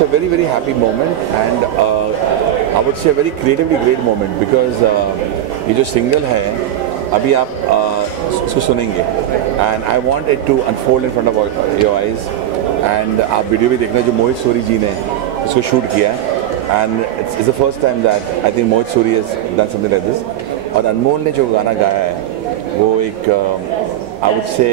it's a very, very happy moment, and I would say a very creatively great moment because ये जो single है अभी आप इसको सुनेंगे and I want it to unfold in front of your eyes, and आप video भी देखना जो मोहित सूरी जी ने इसको शूट किया and it's the first time that I think Mohit Suri has done something like this. और अनमोल ने जो गाना गाया है वो एक I would say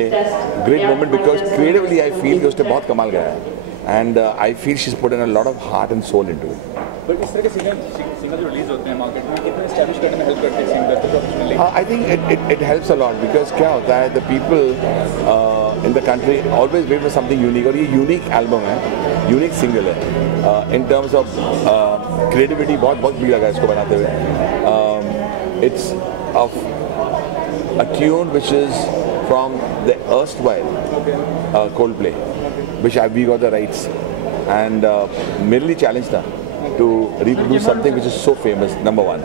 great moment because creatively I feel कि उसने बहुत कमाल गाया है and I feel she's put in a lot of heart and soul into it. But इस तरह के सिंगल जो रिलीज होते हैं मार्केट में कितने एस्टैब्लिश करने में हेल्प करते हैं सिंगर को professionally? I think it helps a lot because क्या होता है the people in the country always wait for something unique और ये unique album है, unique single है in terms of creativity बहुत भीड़ लगा इसको बनाते हुए. It's of a tune which is from the erstwhile Coldplay, which we got the rights and मेरे लिए challenge था to reproduce something which is so famous. Number one,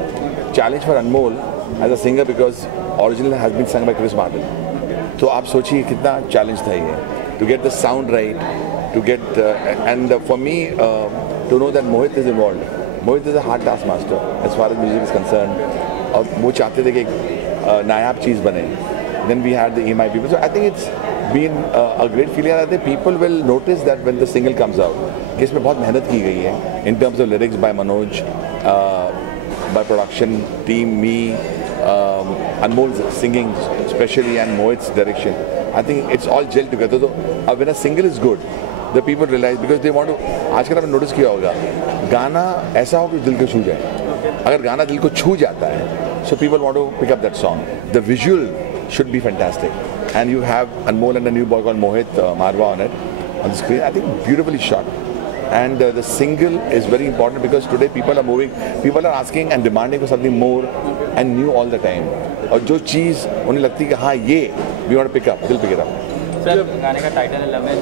challenge for Anmol as a singer because original has been sung by Chris Martin. तो आप सोचिए कितना challenge था ये to get the sound right, to get and for me to know that Mohit is involved. Mohit is a hard taskmaster as far as music is concerned. और वो चाहते थे कि एक नायाब चीज़ बने. Then we had the EMI people. So I think it's been a great feeling. I think people will notice that when the single comes out. कि इसमें बहुत मेहनत की गई है in terms of lyrics by Manoj, by production team, me, Anmol's singing especially and Mohit's direction. I think it's all gelled together. So when a single is good, the people realize because they want to. आजकल आपने notice किया होगा गाना ऐसा हो कि दिल को छू जाए. अगर गाना दिल को छू जाता है, so people want to pick up that song. The visual should be fantastic, and you have Anmol and a new boy called Mohit Marwa on it on the screen. I think beautifully shot. And the single is very important because today people are moving, people are asking and demanding for something more and new all the time. और जो चीज़ उन्हें लगती है कि हाँ ये we want to pick up, they'll pick it up. Sir गाने का टाइटल है लम्हे,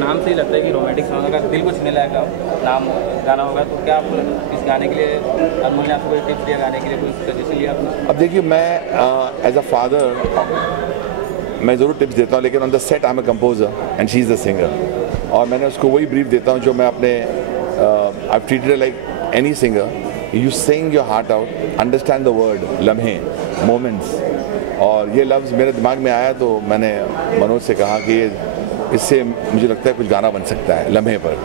नाम से ही लगता है कि रोमांटिक सॉन्ग होगा, दिल को छूने लायक नाम गाना होगा. तो क्या आप इस गाने के लिए अनमोल ने आपको कोई टिप्स दिया गाने के लिए, कोई सजेशन लिया आपने? अब देखिए मैं एज अ फादर मैं ज़रूर टिप्स देता हूँ लेकिन on the set I am a composer and she is the singer और मैंने उसको वही ब्रीफ देता हूँ जो मैं अपने आई treated like any singer. You sing your heart out, understand the word लम्हे, मोमेंट्स. और ये लफ्ज़ मेरे दिमाग में आया तो मैंने मनोज से कहा कि इससे मुझे लगता है कुछ गाना बन सकता है लम्हे पर.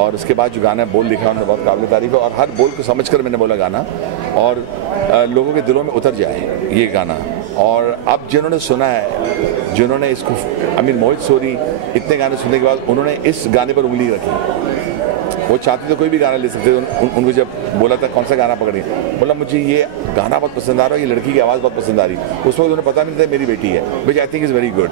और उसके बाद जो गाना बोल लिखा उन्होंने बहुत काबिल तारीफ़ है और हर बोल को समझकर मैंने बोला गाना और लोगों के दिलों में उतर जाए ये गाना. और अब जिन्होंने सुना है, जिन्होंने इसको मोहित सूरी इतने गाने सुनने के बाद उन्होंने इस गाने पर उंगली रखी. वो चाहते थे कोई भी गाना ले सकते थे. उनको जब बोला था कौन सा गाना पकड़े, बोला मुझे ये गाना बहुत पसंद आ रहा है, ये लड़की की आवाज़ बहुत पसंद आ रही. उस वक्त उन्हें पता नहीं था मेरी बेटी है, which I think is very good.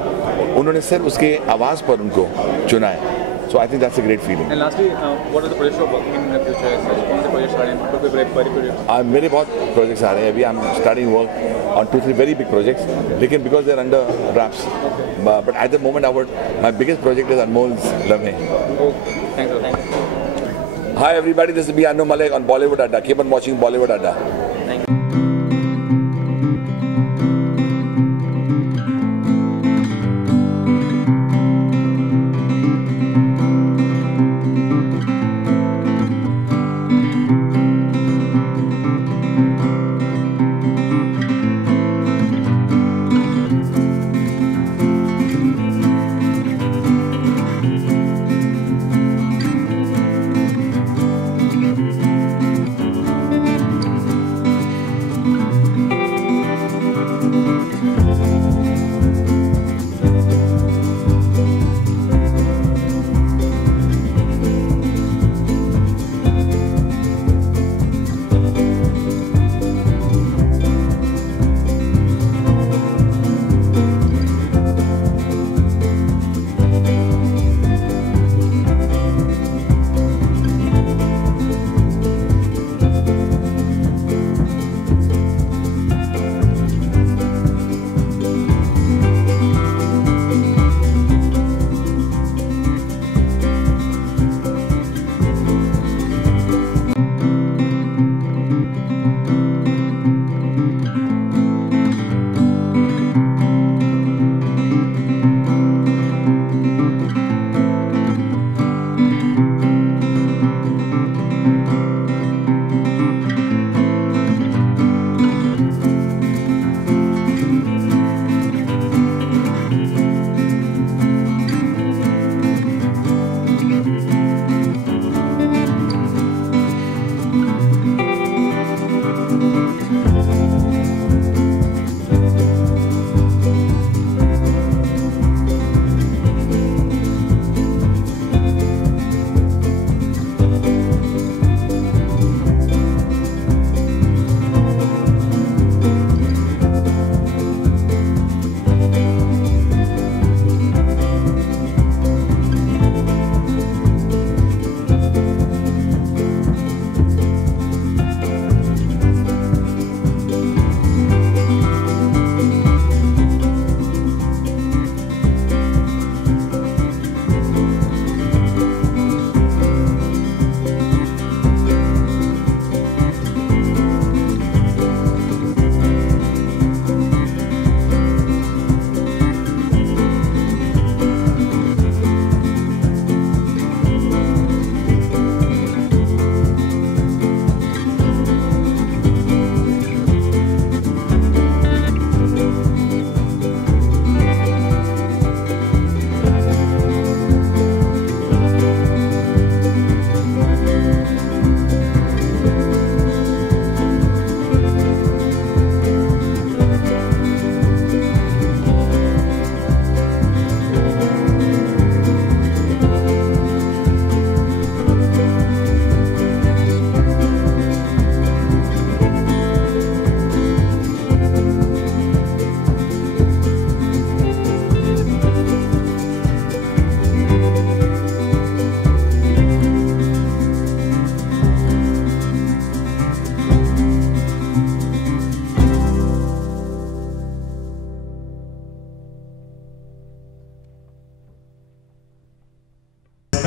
उन्होंने सिर्फ उसके आवाज़ पर उनको चुना है. So I think that's a great feeling. And lastly, what are the projects you're working in the future? कौन से projects आ रहे हैं? कोई बड़े projects? मेरे बहुत projects आ रहे हैं. अभी I'm starting work on 2-3 very big projects. लेकिन because they're under wraps. But at the moment, my biggest project is Anmol's Lamhe. Okay, thank you. Hi everybody, this is me Anu Malik on Bollywood Adda. Keep on watching Bollywood Adda. Thank you.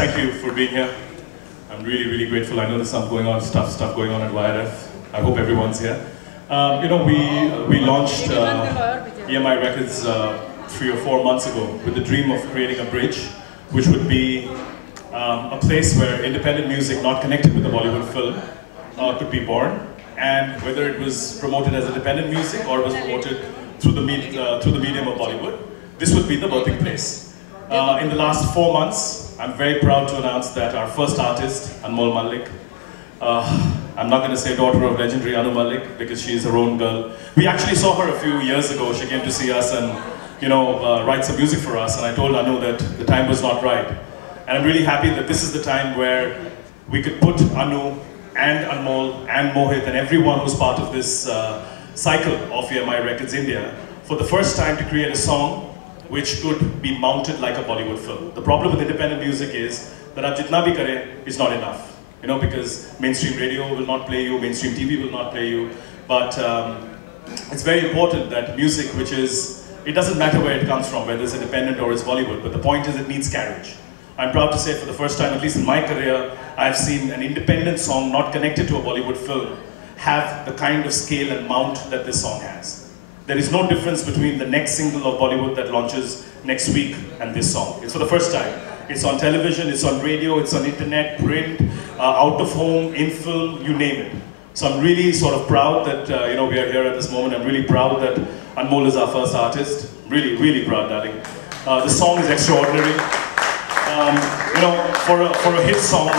thank you for being here. I'm really, really grateful. I know there's some going on, stuff going on at YRF. I hope everyone's here. You know, we launched EMI Records 3 or 4 months ago with the dream of creating a bridge, which would be a place where independent music not connected with the Bollywood film could be born, and whether it was promoted as independent music or was promoted through the medium of Bollywood, this would be the birthing place. In the last 4 months, I'm very proud to announce that our first artist, Anmol Malik, I'm not going to say daughter of legendary Anu Malik because she's her own girl. We actually saw her a few years ago. She came to see us and, you know, write some music for us, and I told Anu that the time was not right. And I'm really happy that this is the time where we could put Anu and Anmol and Mohit and everyone who's part of this cycle of EMI Records India for the first time to create a song which could be mounted like a Bollywood film. The problem with independent music is that ab jitna bhi kare is not enough. You know, because mainstream radio will not play you, mainstream TV will not play you, but it's very important that music, which is, it doesn't matter where it comes from, whether it's independent or it's Bollywood, but the point is it needs carriage. I'm proud to say for the first time, at least in my career, I've seen an independent song not connected to a Bollywood film have the kind of scale and mount that this song has. There is no difference between the next single of Bollywood that launches next week and this song. It's for the first time. It's on television, it's on radio, it's on internet, print, out of home, in film, you name it. So I'm really sort of proud that you know, we are here at this moment. I'm really proud that Anmol is our first artist. Really, really proud, darling. The song is extraordinary. You know, for a hit song,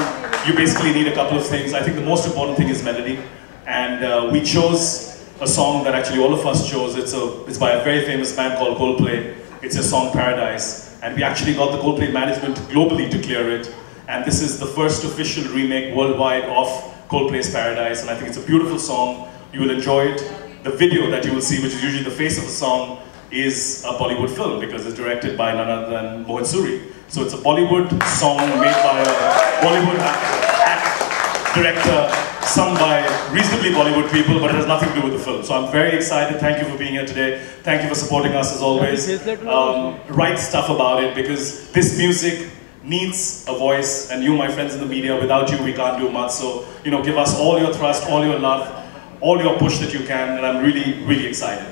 you basically need a couple of things. I think the most important thing is melody. And we chose a song that actually all of us chose. It's by a very famous band called Coldplay. It's a song, Paradise. And we actually got the Coldplay management globally to clear it. And this is the first official remake worldwide of Coldplay's Paradise. And I think it's a beautiful song. You will enjoy it. The video that you will see, which is usually the face of the song, is a Bollywood film because it's directed by none other than Mohit Suri. So it's a Bollywood song made by a Bollywood director, sung by reasonably Bollywood people, but it has nothing to do with the film. So I'm very excited. Thank you for being here today. Thank you for supporting us as always. Write stuff about it because this music needs a voice, and you, my friends in the media, without you we can't do much. So, you know, give us all your trust, all your love, all your push that you can, and I'm really, really excited.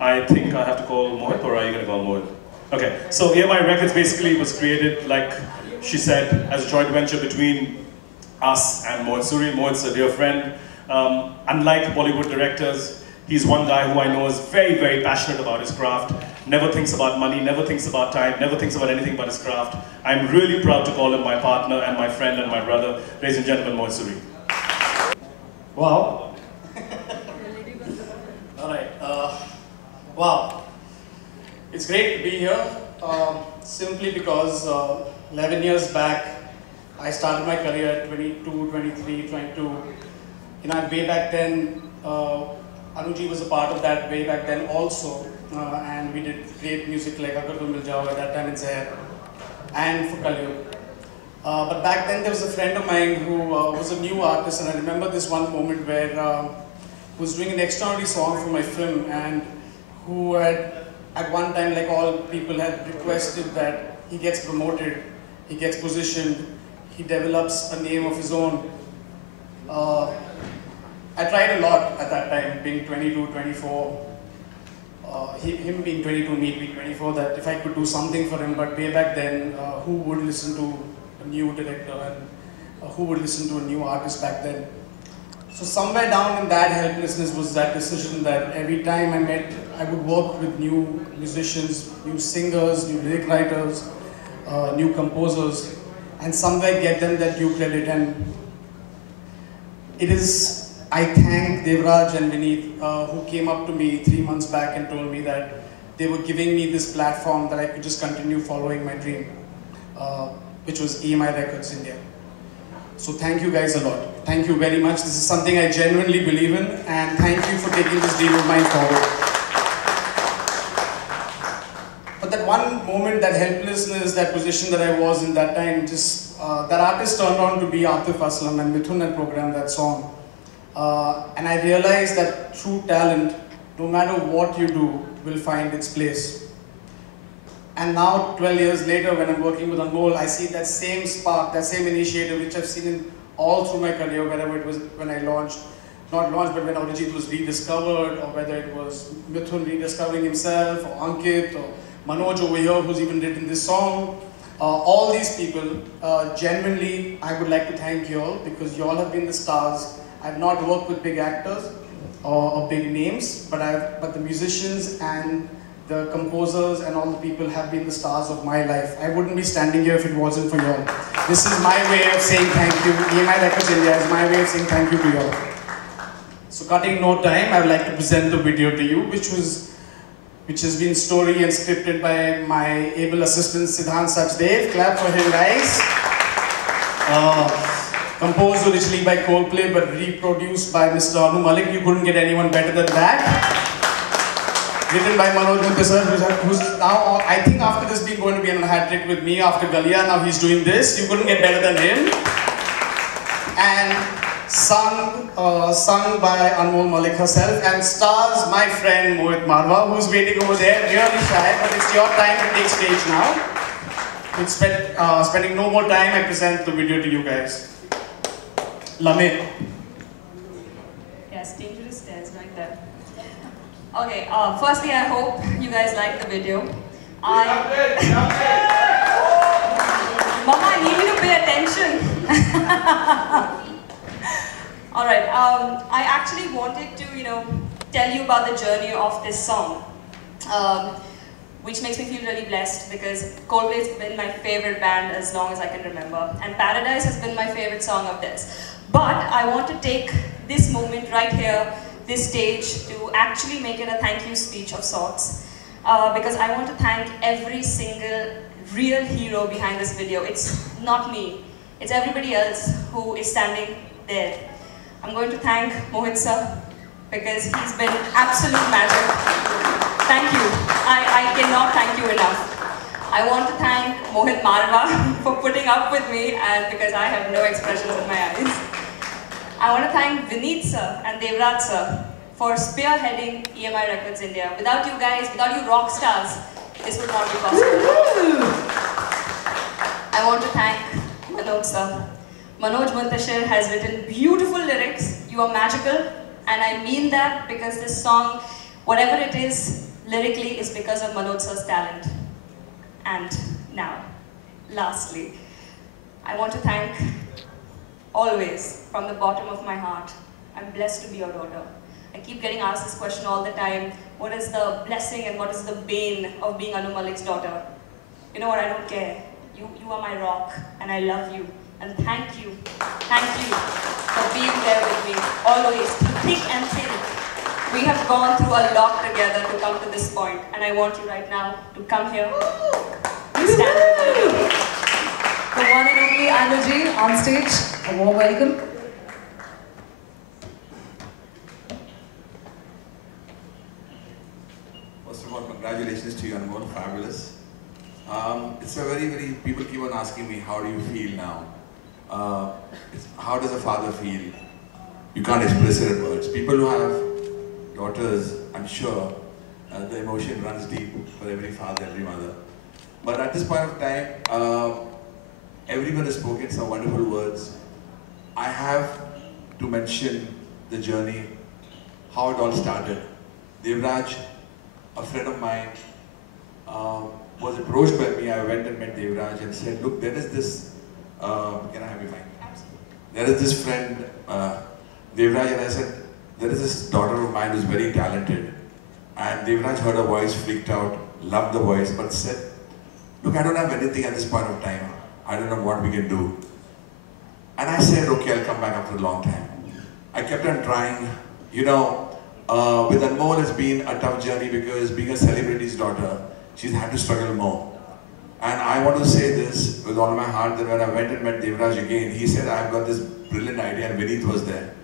I think I have to call Mohit, or are you going to call Mohit? Okay, so EMI Records basically was created, like she said, as a joint venture between us and Mohit Suri. Mohit's a dear friend. Unlike Bollywood directors, he's one guy who I know is very, very passionate about his craft, never thinks about money, never thinks about time, never thinks about anything but his craft. I'm really proud to call him my partner and my friend and my brother. Ladies and gentlemen, Mohit Suri. Wow. Alright, wow. It's great to be here, simply because 11 years back, I started my career at 22, 23, 22. You know, way back then, Anuji was a part of that way back then also. And we did great music like Agar Tu Mil Jao at that time in Zahir and for Kaliyug. But back then there was a friend of mine who was a new artist, and I remember this one moment where he was doing an extraordinary song for my film, and who had at one time, like all people, had requested that he gets promoted, he gets positioned, he develops a name of his own. I tried a lot at that time, being 22, 24. Him being 22, me being 24, that if I could do something for him, but way back then, who would listen to a new director and who would listen to a new artist back then? So somewhere down in that helplessness was that decision that every time I met, I would work with new musicians, new singers, new lyric writers, new composers, and somewhere get them that due credit. And it is, I thank Devraj and Vineet, who came up to me 3 months back and told me that they were giving me this platform that I could just continue following my dream, which was EMI Records India. So thank you guys a lot. Thank you very much. This is something I genuinely believe in, and thank you for taking this dream of mine forward. But that one moment, that helplessness, that position that I was in that time, just that artist turned on to be Atif Aslam, and Mithun had programmed that song. And I realized that true talent, no matter what you do, will find its place. And now, 12 years later, when I'm working with Anmol, I see that same spark, that same initiative, which I've seen in all through my career, wherever it was when I launched, not launched, but when Arijit was rediscovered, or whether it was Mithun rediscovering himself, or Ankit, or Manoj over here, who's even written this song. All these people, genuinely, I would like to thank you all, because you all have been the stars. I've not worked with big actors or big names, but the musicians and the composers and all the people have been the stars of my life. I wouldn't be standing here if it wasn't for you all. This is my way of saying thank you. EMI Records India is my way of saying thank you to you all. So cutting no time, I would like to present the video to you, which has been story and scripted by my able assistant Siddhant Sachdev. Clap for him, guys. Composed originally by Coldplay, but reproduced by Mr. Anu Malik. You couldn't get anyone better than that. Written by Manoj Muntasar, who's now, I think after this being going to be on a hat trick with me after Galia, now he's doing this. You couldn't get better than him. And sung by Anmol Malik herself, and stars my friend Mohit Marwa, who's waiting over there, really shy, but it's your time to take stage now. With spending no more time, I present the video to you guys. Lame. Yes, dangerous stairs right there. Okay, firstly, I hope you guys like the video. Mama, I need you to pay attention. Alright, I actually wanted to, tell you about the journey of this song. Which makes me feel really blessed, because Coldplay has been my favorite band as long as I can remember. And Paradise has been my favorite song of theirs. But I want to take this moment right here, this stage, to actually make it a thank you speech of sorts. Because I want to thank every single real hero behind this video. It's not me, it's everybody else who is standing there. I'm going to thank Mohit sir, because he's been absolute magic. Thank you. I cannot thank you enough. I want to thank Mohit Marwa for putting up with me, and because I have no expressions in my eyes. I want to thank Vineet sir and Devraj sir for spearheading EMI Records India. Without you guys, without you rock stars, this would not be possible. I want to thank Manoj sir. Manoj Muntasar has written beautiful lyrics. You are magical, and I mean that, because this song, whatever it is, lyrically, is because of Manoj sir's talent. And now, lastly, I want to thank, always, from the bottom of my heart, I'm blessed to be your daughter. I keep getting asked this question all the time. What is the blessing and what is the bane of being Anu Malik's daughter? You know what, I don't care. You are my rock, and I love you. And thank you for being there with me, always, through thick and thin. We have gone through a lot together to come to this point, and I want you right now to come here and stand. The one and only Anuji on stage. A warm welcome. First of all, congratulations to you, Anmol. Fabulous. It's a very, people keep on asking me, how do you feel now? How does a father feel? You can't express it in words. People who have daughters, I'm sure the emotion runs deep for every father, every mother. But at this point of time, everyone has spoken some wonderful words. I have to mention the journey, how it all started. Devraj, a friend of mine, was approached by me. I went and met Devraj and said, look, there is this, can I have your mic? There is this friend, Devraj, and I said, there is this daughter of mine who's very talented. And Devraj heard her voice, freaked out, loved the voice, but said, look, I don't have anything at this point of time. I don't know what we can do. And I said, okay, I'll come back after a long time. I kept on trying. You know, with Anmol, it's been a tough journey, because being a celebrity's daughter, she's had to struggle more. And I want to say this with all my heart, that when I went and met Devraj again, he said, I've got this brilliant idea, and Vineet was there.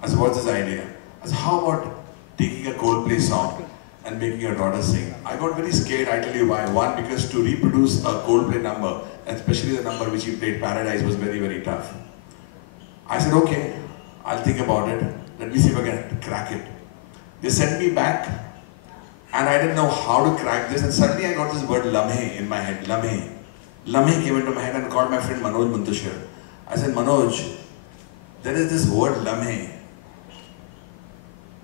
I said, what's this idea? I said, how about taking a Coldplay song and making your daughter sing? I got very scared, I tell you why. One, because to reproduce a Coldplay number, especially the number which he played, Paradise, was very tough. I said, okay, I'll think about it. Let me see if I can crack it. They sent me back And I didn't know how to crack this, and suddenly I got this word Lamhe in my head. Lamhe. Lamhe came into my head, and called my friend Manoj Muntashir. I said, Manoj, there is this word Lamhe.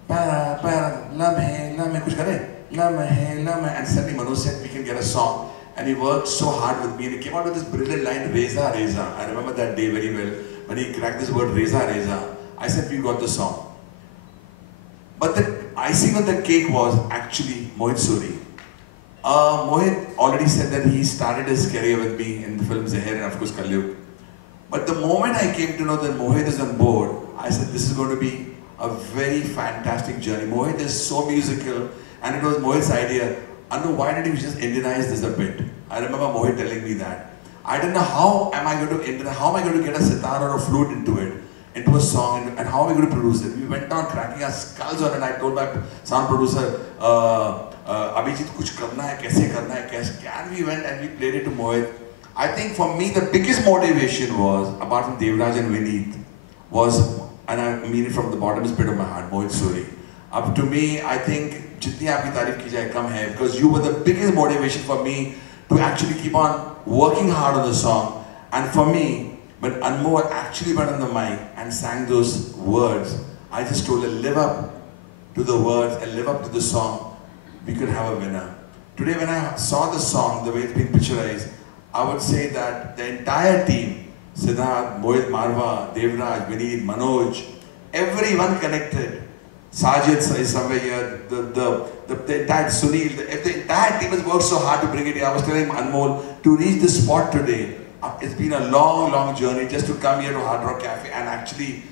Lamhe, kuch kare? Lamhe. And suddenly Manoj said, we can get a song. And he worked so hard with me, and he came out with this brilliant line, Reza, Reza. I remember that day very well, when he cracked this word, Reza, Reza. I said, we got the song. But the icing on the cake was actually Mohit Suri. Mohit already said that he started his career with me in the film Zahir and of course Kalyug. But the moment I came to know that Mohit is on board, I said this is going to be a very fantastic journey. Mohit is so musical, and it was Mohit's idea. Anu, why did you just Indianize this a bit? I remember Mohit telling me that. I didn't know how am I going to get a sitar or a flute into a song, and how are we going to produce it? We went down cracking our skulls on it, and I told my sound producer, Abhijit, kuch karna hai, kaise karna hai, and we went and we played it to Mohit. I think for me the biggest motivation was, apart from Devraj and Vineet, was, and I mean it from the bottomest pit of my heart, Mohit Suri. Up to me, I think, jitni aapki taarif ki jaye kam hai, because you were the biggest motivation for me to actually keep on working hard on the song. And for me, when Anmol actually went on the mic and sang those words, I just told her, live up to the words and live up to the song, we could have a winner. Today when I saw the song, the way it's been picturized, I would say that the entire team, Siddharth, Mohit Marwa, Devraj, Vineet, Manoj, everyone connected. Sajid is somewhere here, the entire Sunil, the entire team has worked so hard to bring it here. I was telling Anmol, to reach this spot today, it's been a long, long journey just to come here to Hard Rock Cafe and actually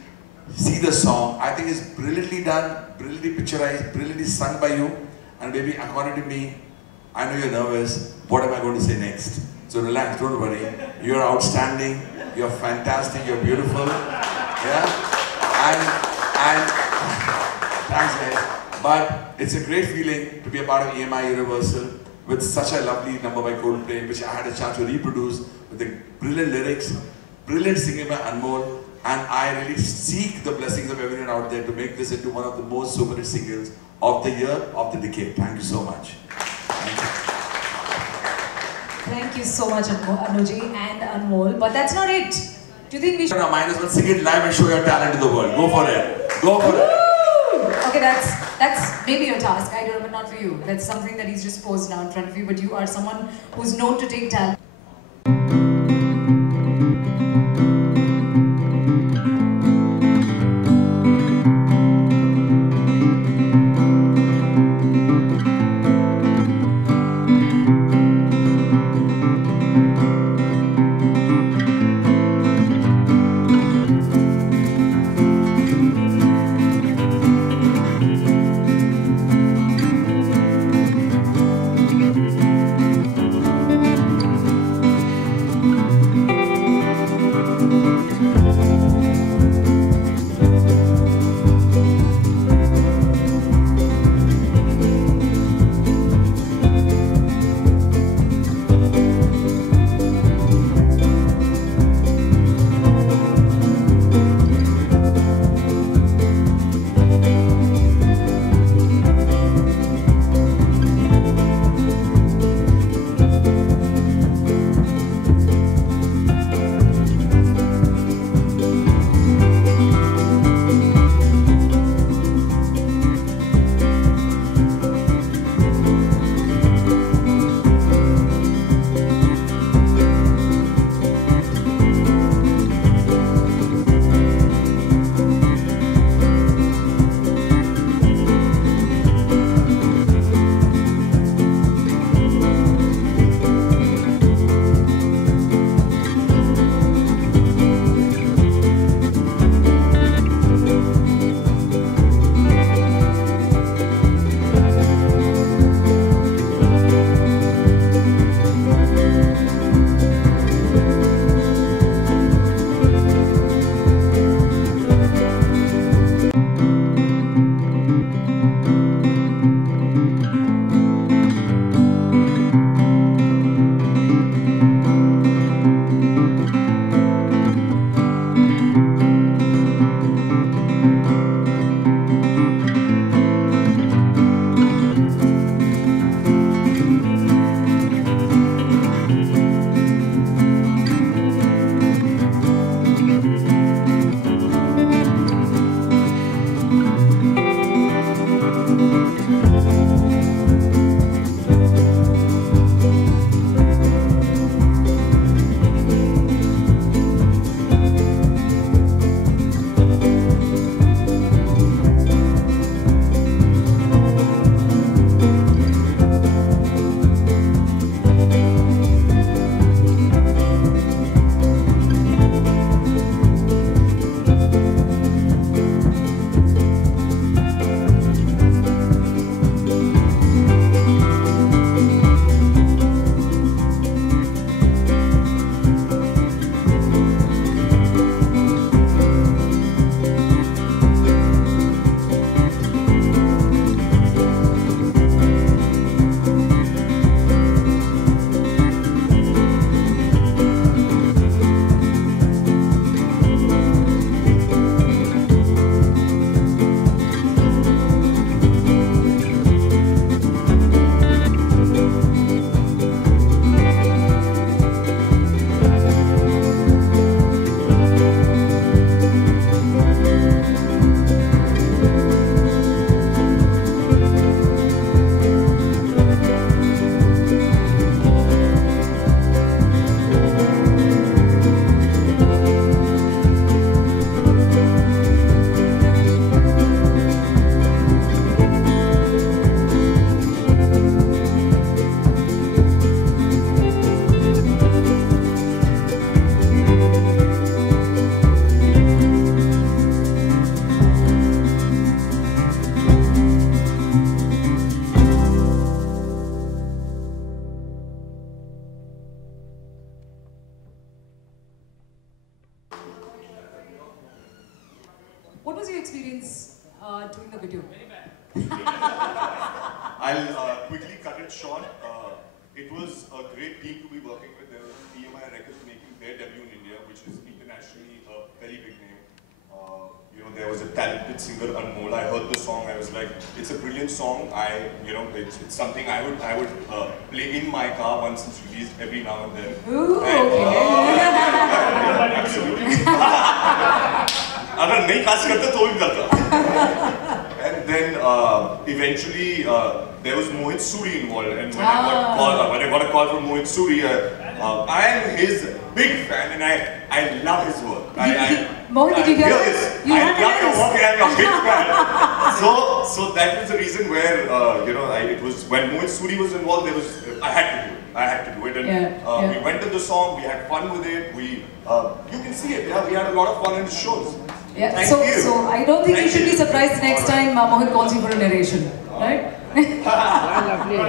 see the song. I think it's brilliantly done, brilliantly picturized, brilliantly sung by you. And maybe according to me, I know you're nervous. What am I going to say next? So relax, don't worry. You're outstanding, you're fantastic, you're beautiful. Yeah? And thanks guys. But it's a great feeling to be a part of EMI Universal with such a lovely number by Coldplay, which I had a chance to reproduce with the brilliant lyrics, brilliant singing by Anmol, and I really seek the blessings of everyone out there to make this into one of the most super hit singles of the year, of the decade. Thank you so much. Thank you so much, Anuji and Anmol. But that's not it. Do you think we should... No, might as well sing it live and show your talent to the world. Go for it. Go for it. Okay, that's maybe your task. I don't know, but not for you. That's something that he's just posed now in front of you. But you are someone who's known to take talent. experience doing the video? I'll quickly cut it short. It was a great team to be working with. There was EMI Records making their debut in India, which is internationally a very big name. You know, there was a talented singer, Anmol. I heard the song. I was like, it's a brilliant song. It's something I would play in my car once it's released every now and then. Ooh, Absolutely. अगर नहीं cast करते तो भी करता. And then eventually there was Mohit Suri involved, and when I got a call from Mohit Suri, I am his big fan, and I love his work. Mohit, did you hear this? I love your work, and I'm a big fan. So that was the reason where it was when Mohit Suri was involved. I had to do it, and we went to the song. We had fun with it. You can see it. Yeah, we had a lot of fun in the shows. Yeah. So I don't think you should be surprised next time Mohit calls you for a narration, right? Lovely.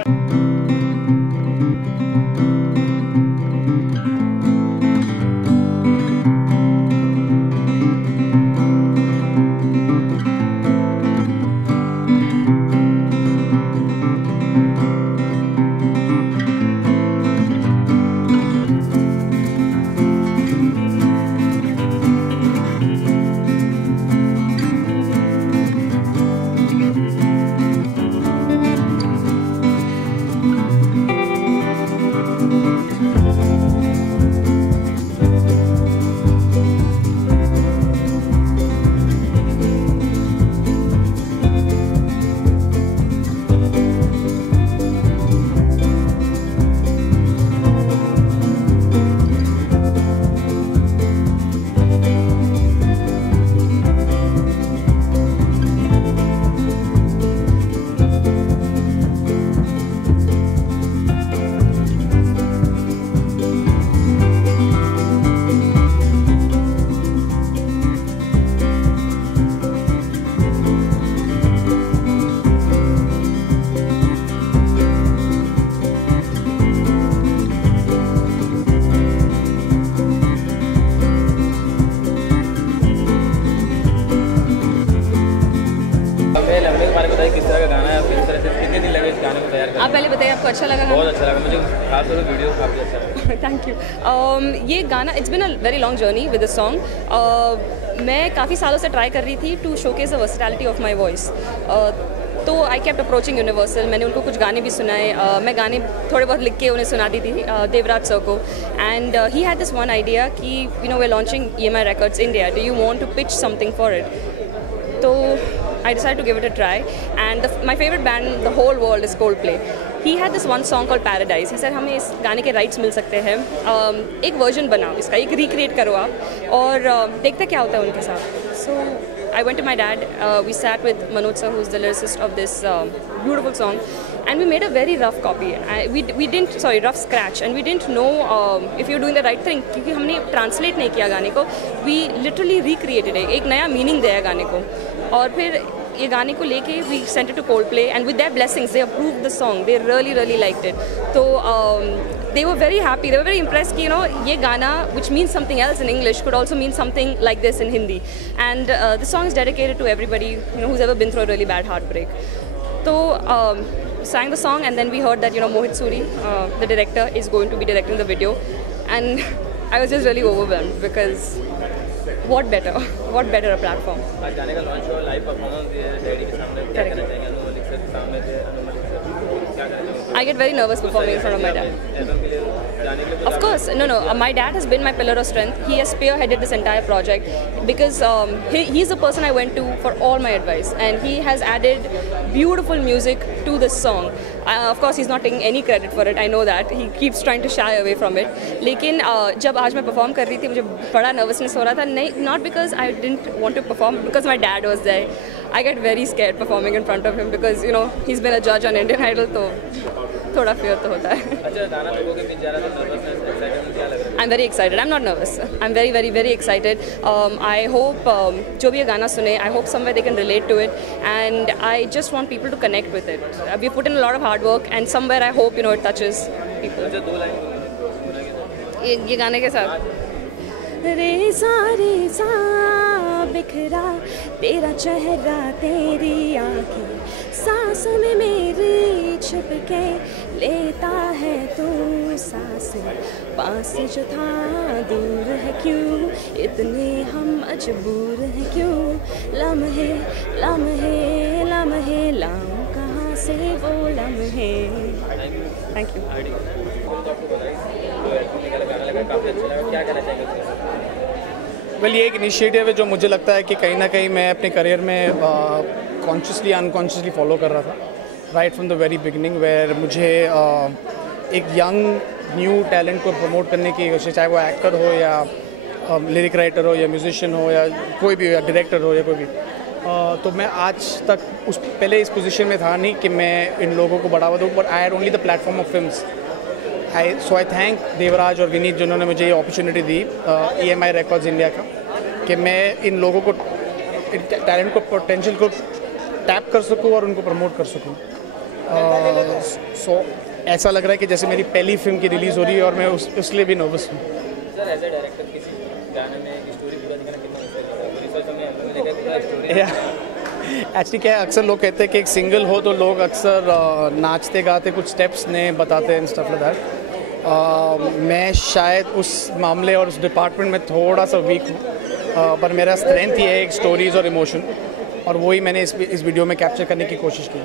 आप पहले बताइए आपको अच्छा लगा? बहुत अच्छा लगा मुझे, खास तौर पे वीडियो काफ़ी अच्छा लगा. Thank you. ये गाना it's been a very long journey with this song. मैं काफ़ी सालों से ट्राई कर रही थी to showcase the versatility of my voice. तो आई केप्ट अप्रोचिंग यूनिवर्सल. मैंने उनको कुछ गाने भी सुनाए. मैं गाने थोड़े बहुत लिख के उन्हें सुनाती थी देवराज सर को. And he had this one idea कि we are launching EMI Records India. Do you want to pitch something for it? तो I decided to give it a try, and my favorite band in the whole world is Coldplay. He had this one song called Paradise. He said हमें इस गाने के rights मिल सकते हैं, एक version बनाओ इसका, एक रिक्रिएट करो आप और देखते क्या होता है उनके साथ. So I went to my dad. We sat with Manoj sir, who's the lyricist of this beautiful song, and we made a very rough copy. Rough scratch, and we didn't know if you're doing the right thing, क्योंकि हमने translate नहीं किया गाने को. We literally recreated it. एक नया meaning दिया गाने को. और फिर ये गाने को लेके we sent it to Coldplay, and with their blessings they approved the song. They really liked it. So they were very happy. They were very impressed कि ये गाना which means something else in English could also mean something like this in Hindi. And the song is dedicated to everybody who's ever been through a really bad heartbreak. So sang the song, and then we heard that Mohit Suri, the director, is going to be directing the video, and I was just really overwhelmed because what better a platform. आज गाने का launch हुआ, live performance दिए daddy के सामने, क्या कहना चाहेंगे? अनुमोल सर के सामने थे, अनुमोल सर क्या कहना चाहेंगे? I get very nervous performing in front of my dad. Of course, no. My dad has been my pillar of strength. He has spearheaded this entire project because he's the person I went to for all my advice, and he has added beautiful music to this song. Of course, he's not taking any credit for it. I know that. He keeps trying to shy away from it. लेकिन जब आज मैं perform कर रही थी, मुझे बड़ा nervousness हो रहा था. Not because I didn't want to perform, because my dad was there. I get very scared performing in front of him because he's been a judge on Indian Idol, तो थोड़ा fear तो होता है. अच्छा, गाना लोगों के बीच जा रहा था, nervousness, excitement क्या लग रहा है? I'm very excited. I'm not nervous. I'm very excited. I hope जो भी ये गाना सुने, I hope somewhere they can relate to it, and I just want people to connect with it. We put in a lot of hard work, and somewhere I hope it touches people. अच्छा, 2 line ये गाने के साथ रेसा रेसा बिखरा तेरा चेहरा तेरी आंखें सांसों में मेरी छुप के लेता है तू सांसें पास जो था दूर है क्यों इतने हम मजबूर हैं क्यों लम्हे लम्हे लम्हे लाऊं कहाँ से वो लम्हे। Thank you. वेल ये एक इनिशिएटिव है जो मुझे लगता है कि कहीं ना कहीं मैं अपने करियर में कॉन्शियसली अनकॉन्शियसली फॉलो कर रहा था right from the very beginning where मुझे एक यंग न्यू टैलेंट को प्रमोट करने की कोशिश चाहे वो एक्टर हो या लिरिक राइटर हो या म्यूजिशियन हो या कोई भी हो या डायरेक्टर हो या कोई भी तो मैं आज तक पहले इस पोजीशन में था नहीं कि मैं इन लोगों को बढ़ावा दूँ but I had only the platform of films I thank Devraj और विनीत जिन्होंने मुझे ये अपॉर्चुनिटी दी EMI रिकॉर्ड्स इंडिया का कि मैं इन लोगों को टैलेंट को पोटेंशियल को टैप कर सकूं और उनको प्रमोट कर सकूं। सो ऐसा लग रहा है कि जैसे मेरी पहली फिल्म की रिलीज़ हो रही है और मैं उसके लिए भी नर्वस हूँ। सर एज ए डायरेक्टर किसी गाने में एक स्टोरी पूरा दिखाना कितना एक्चुअली क्या है अक्सर लोग कहते हैं कि एक सिंगल हो तो लोग अक्सर नाचते गाते कुछ स्टेप्स ने बताते हैं स्टफ लाइक दैट। मैं शायद उस मामले और उस डिपार्टमेंट में थोड़ा सा वीक हूँ पर मेरा स्ट्रेंथ ये है एक स्टोरीज और इमोशन और वही मैंने इस वीडियो में कैप्चर करने की कोशिश की।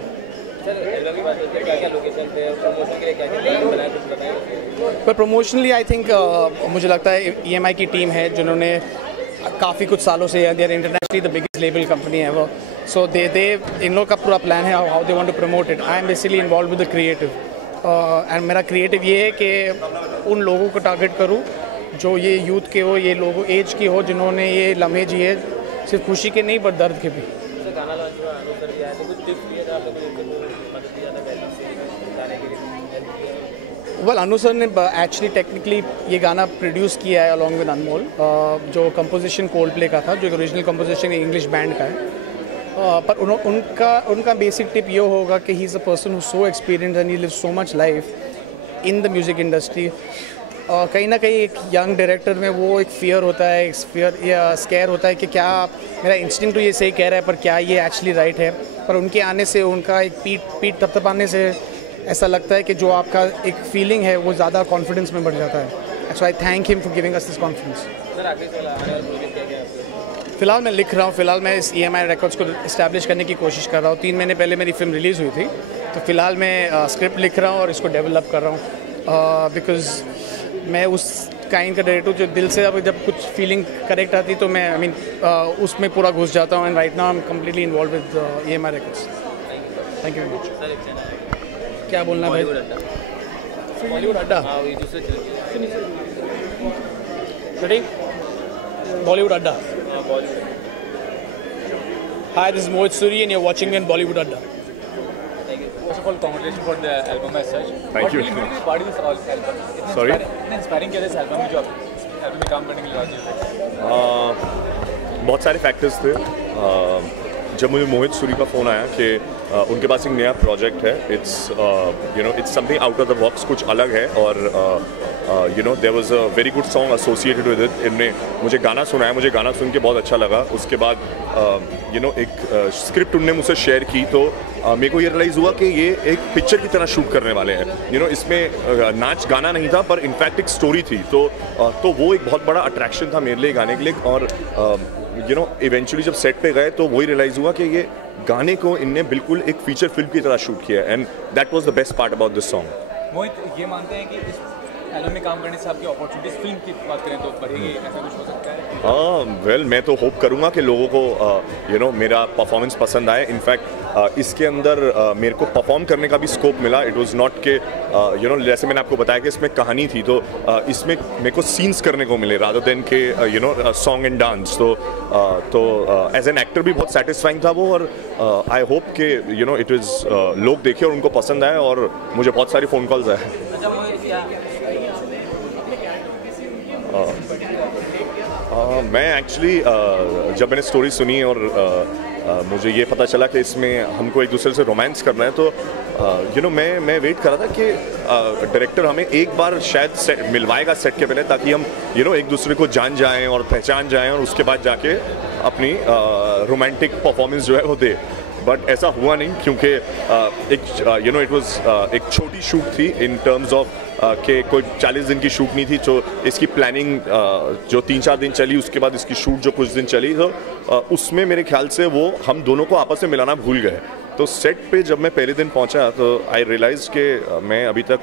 पर प्रमोशनली आई थिंक मुझे लगता है EMI की टीम है जिन्होंने काफ़ी कुछ सालों से they are internationally the biggest label company है वो सो दे इन लोग का पूरा प्लान है how they want to promote it. I am basically involve with the creative and मेरा क्रिएटिव ये है कि उन लोगों को टारगेट करूँ जो ये यूथ के हो ये लोगों एज के हो जिन्होंने ये लम्हे जिए सिर्फ खुशी के नहीं पर दर्द के भी। वेल अनु सर ने एक्चुअली टेक्निकली ये गाना प्रोड्यूस किया है अलॉन्ग विद अनमोल जो कंपोजिशन कोल्ड प्ले का था जो ओरिजिनल कंपोजिशन इंग्लिश बैंड का है पर उनका बेसिक टिप ये होगा कि he is a person who so experience and he lives so much life in the music industry. कहीं ना कहीं एक यंग डायरेक्टर में वो एक फियर होता है एक फियर या स्केयर होता है कि क्या मेरा इंस्टिंक्ट तो ये सही कह रहा है पर क्या ये एक्चुअली राइट है। पर उनके आने से उनका एक पीठ थपथपाने से ऐसा लगता है कि जो आपका एक फीलिंग है वो ज़्यादा कॉन्फिडेंस में बढ़ जाता है। So I thank him for giving us this confidence. फिलहाल मैं लिख रहा हूँ फिलहाल मैं इस EMI रिकॉर्ड्स को इस्टेब्लिश करने की कोशिश कर रहा हूँ। 3 महीने पहले मेरी फिल्म रिलीज़ हुई थी तो फिलहाल मैं स्क्रिप्ट लिख रहा हूँ और इसको डेवलप कर रहा हूँ बिकॉज मैं उस काइंड का डायरेक्टर जो दिल से अब जब कुछ फीलिंग करेक्ट आती तो मैं उसमें पूरा घुस जाता हूँ and right now I am completely involve with EMI records. Thank you very much. क्या बोलना भाई? बॉलीवुड अड्डा रेडी बॉलीवुड अड्डा। Hi, this is Mohit Suri and you're watching me on Bollywood Adda. First of all, congratulations for the album as such. Thank you. What is this album? Sorry? इतना inspiring क्या है इस album में जो आप album में काम करने के लिए राजी हुए? बहुत सारे फैक्टर्स थे। जब मुझे मोहित सूरी का फ़ोन आया कि उनके पास एक नया प्रोजेक्ट है it's something out of the box कुछ अलग है और there was a very good song associated with it. इनने मुझे गाना सुनाया मुझे गाना सुन के बहुत अच्छा लगा। उसके बाद एक स्क्रिप्ट उनने मुझसे शेयर की तो मेरे को ये रियलाइज़ हुआ कि ये एक पिक्चर की तरह शूट करने वाले हैं। इसमें नाच गाना नहीं था पर इनफैक्ट एक स्टोरी थी तो वो एक बहुत बड़ा अट्रैक्शन था मेरे लिए गाने के लिए। और इवेंचुअली जब सेट पे गए तो वही रियलाइज़ हुआ कि ये गाने को इनने बिल्कुल एक फीचर फिल्म की तरह शूट किया and that was the best part about this song. Mohit ये मानते हैं कि इस एल्बम में काम करने से आपकी अपॉर्चुनिटीज फिल्म की बात करें तो बढ़ेगी, ऐसा कुछ हो सकता है? हाँ वेल मैं तो होप करूँगा कि लोगों को मेरा परफॉर्मेंस पसंद आए। इनफैक्ट इसके अंदर मेरे को परफॉर्म करने का भी स्कोप मिला। इट वाज नॉट के जैसे मैंने आपको बताया कि इसमें कहानी थी तो इसमें मेरे को सीन्स करने को मिले रादर देन के सॉन्ग एंड डांस। तो एज एन एक्टर भी बहुत सेटिस्फाइंग था वो और आई होप के इट इज़ लोग देखे और उनको पसंद आए और मुझे बहुत सारी फ़ोन कॉल्स आए। मैं एक्चुअली जब मैंने स्टोरी सुनी और मुझे ये पता चला कि इसमें हमको एक दूसरे से रोमांस करना है, तो मैं वेट कर रहा था कि डायरेक्टर हमें एक बार शायद मिलवाएगा सेट के पहले, ताकि हम एक दूसरे को जान जाएं और पहचान जाएं और उसके बाद जाके अपनी रोमांटिक परफॉर्मेंस जो है वो दे। बट ऐसा हुआ नहीं, क्योंकि इट वाज एक छोटी शूट थी इन टर्म्स ऑफ कि कोई 40 दिन की शूट नहीं थी। जो इसकी प्लानिंग जो 3-4 दिन चली, उसके बाद इसकी शूट जो कुछ दिन चली, तो उसमें मेरे ख्याल से वो हम दोनों को आपस में मिलाना भूल गए। तो सेट पे जब मैं पहले दिन पहुंचा तो आई रियलाइज कि मैं अभी तक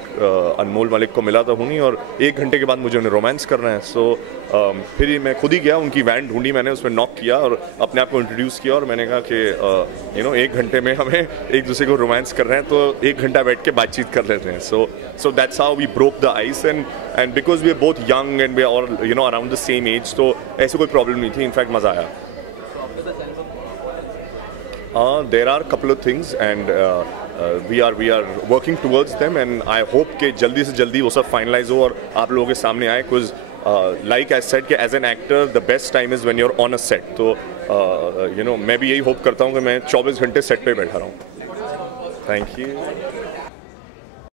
अनमोल मलिक को मिला तो हूँ नहीं, और 1 घंटे के बाद मुझे उन्हें रोमांस करना है। सो फिर मैं खुद ही गया, उनकी वैन ढूंढी मैंने, उसमें नॉक किया और अपने आप को इंट्रोड्यूस किया, और मैंने कहा कि 1 घंटे में हमें एक दूसरे को रोमांस कर रहे हैं, तो 1 घंटा बैठ के बातचीत कर लेते हैं। So that's how we broke the ice, and because we are both young and we are all around the same age, तो ऐसे कोई प्रॉब्लम नहीं थी, इनफैक्ट मज़ा आया। There are a couple of things, and we are working towards them, and I hope कि जल्दी से जल्दी वो सब finalize हो और आप लोगों के सामने आए, because like I said कि as an actor the best time is when you're on a set। तो मैं भी यही होप करता हूँ कि मैं 24 घंटे सेट पे बैठा रहूँ। Thank you।